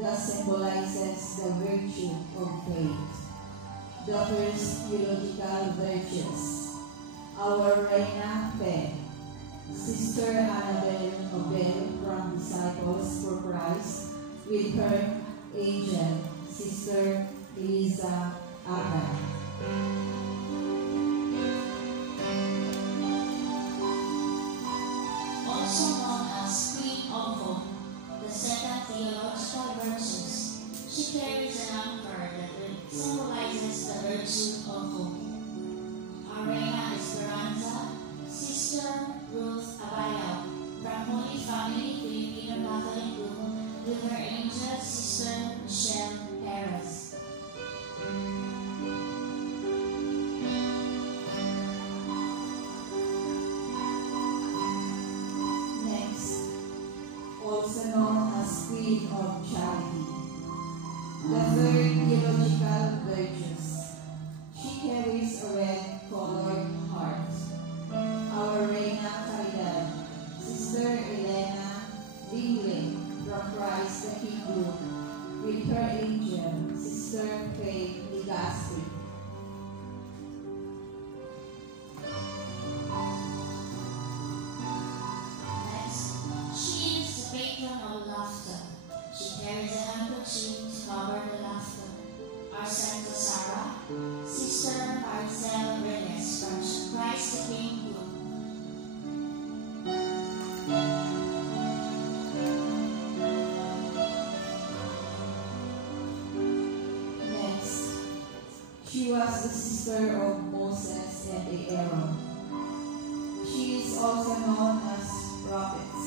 that symbolizes the virtue of faith. The first theological virtues. Our Reina Fe, Sister Annabel Obel from Disciples for Christ, with her angel, Sister Eliza Aga. Also known as Queen of Hope, the second theological virtues, she carries an anchor that symbolizes the virtue of hope. Our Reina Esperanza, Sister Ruth Abayao, from Holy Family Filipino Catholic Group, with her angel, Sister Michelle Perez. Next, also known as Queen of Charity, the third theological virtues. She carries a red-colored heart. Our Reina Caridad, Sister Elena Dingling from Christ the King Group, with her angel, Sister Faith Legazpi. Next, she is the patron of laughter. She carries a handkerchief to cover the laughter. Our Santa Sarah, Sister Marcel Reyes from Christ the King Group. Next, she was the sister of Moses and Aaron. She is also known as prophets.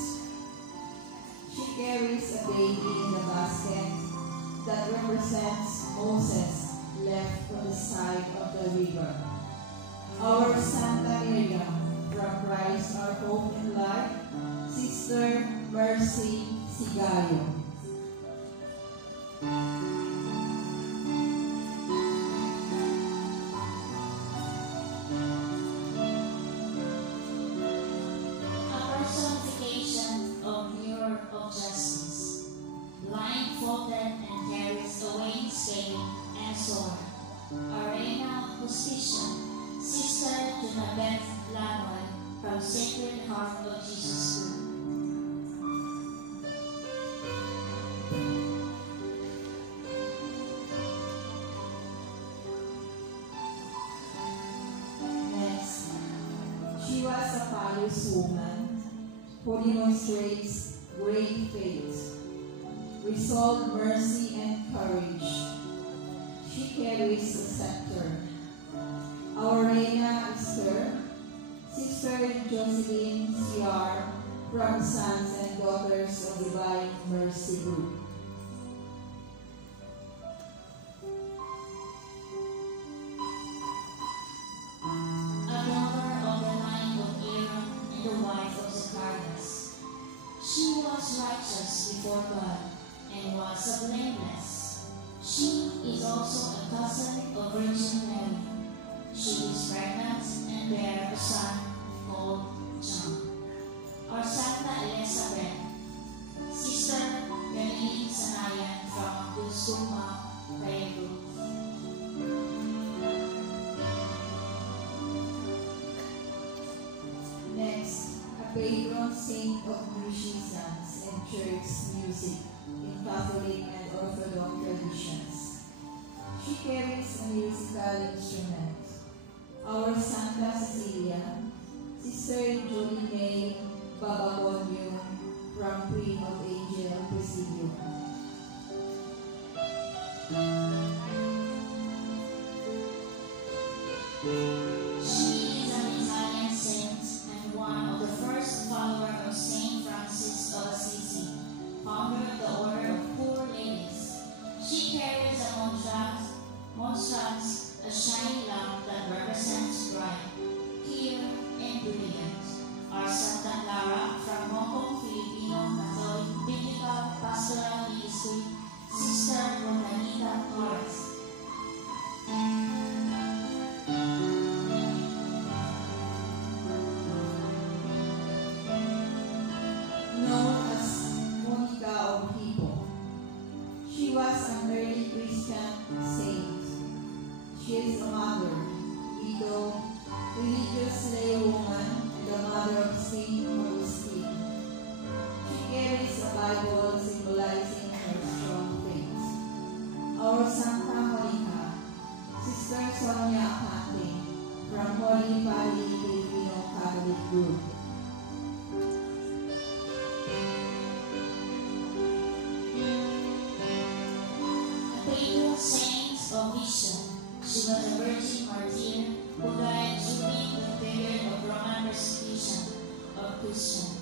She carries a baby in the basket that represents Moses left on the side of the river. Our Santa Miriam from Christ our Hope and Life, Sister Mercy Sigayo. A personification of mirror of justice, blindfolded and carries a wainscoting and sword. Our Reina Justicia, Sister Junabeth Lanoy from Sacred Heart of Jesus Group. Next, she was a pious woman who demonstrates great faith, resolve, mercy, and courage. She carries a scepter. Our Reina Esther, Sister Jocelyn C.R. from Sons and Daughters of Divine Mercy Group. A daughter of the line of Aaron and the wife of Zacharias. She was righteous before God and was blameless. She is also a cousin of Virgin Mary. She is pregnant and bare a son called John. Our Santa Elizabeth, Sister Remeline Sanayan from Kusuma, Peru. Next, a patron saint of musicians and church music in Catholic and Orthodox traditions. She carries a musical instrument. Our Santa Cecilia, Sister Julie May Babagonyo from Queen of Angel Presidio. She is an Italian saint and one of the first followers of Saint Francis of Assisi, founder of the Order of Poor Ladies. She carries a monstrance, a shiny lamp that represents bright, clear, and brilliant. Our Santa Clara from Hong Kong, Filipino Catholic Biblical Pastoral Ministry, Sister. Sister. Rodanita Torres. Sonia Acante from Holy Family Filipino Catholic Group. A patron saint of vision, she was a virgin martyr who died during the period of Roman persecution of Christians.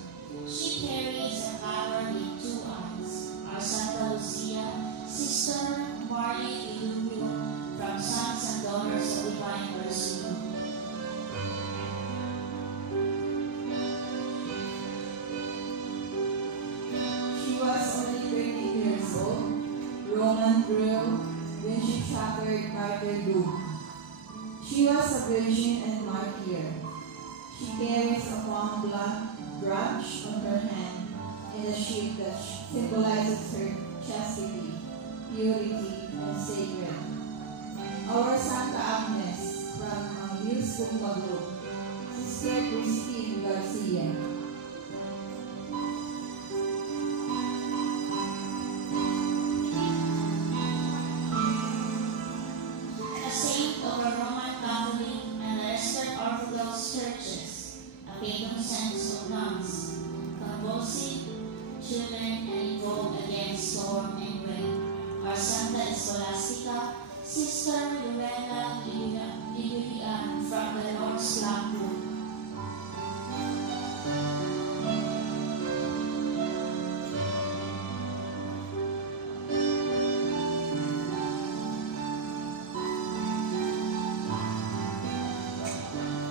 She carries a flower with two eyes, our Santa Lucia, Sister Marley Ilumio, from Sons and Daughters of Divine Mercy. She was only 20 years old, Roman girl, when she suffered martyrdom. She was a virgin and martyr. She carries a palm branch on her hand and a sheep that symbolizes her chastity, purity, and sacred. Our Santa Agnes from Youth Kumba Group, Sister Christine Garcia. A saint of the Roman Catholic and the Eastern Orthodox churches, a patron saint of nuns, convulsive children and involved against storm and rain. Our Santa Scholastica, Sister Luella Ligulian from the Lord's Lamb Group.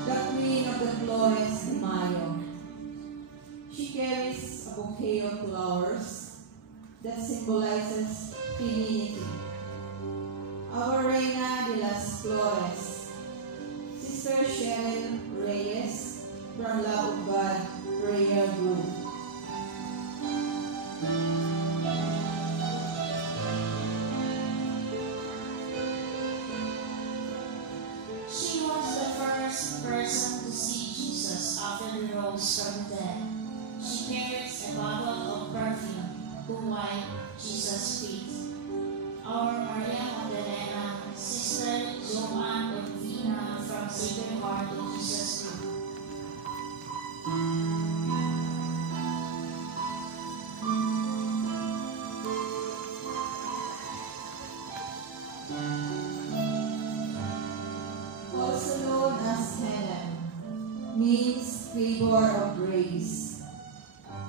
The Queen of the Flores de Mayo. She carries a bouquet of flowers that symbolizes divinity. Our Reina de las Flores, Sister Cheryl Reyes from Love of God Prayer Group. She was the first person to see Jesus after he rose from the dead. She carries a bottle of perfume who wiped Jesus' feet. Our Maria Magdalena, Sister Joanne Orvina from Sacred Heart of Jesus Group. Also known as Helen, means favor of grace.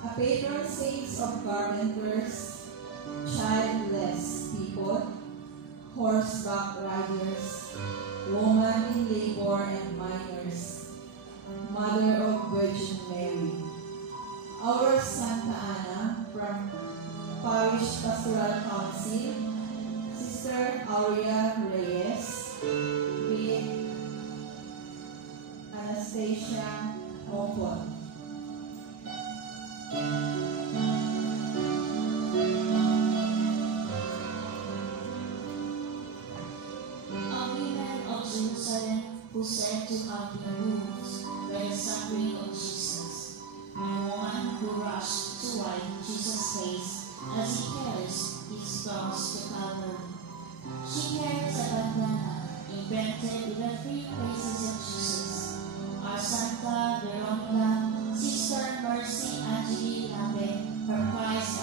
A patron saint of carpenters, childless people, horseback riders, women in labor and minors, Mother of Virgin Mary. Our Santa Ana from Parish Pastoral Council, Sister Aurea Reyes, with Anastasia Mopon. Jerusalem, who said to have been moved by the suffering of Jesus, a woman who rushed to wipe Jesus' face as he carries his cross to Calvary. She carries a bandana imprinted with the three faces of Jesus. Our Santa Veronica, Sister Mercy Angeli Lambe, from Christ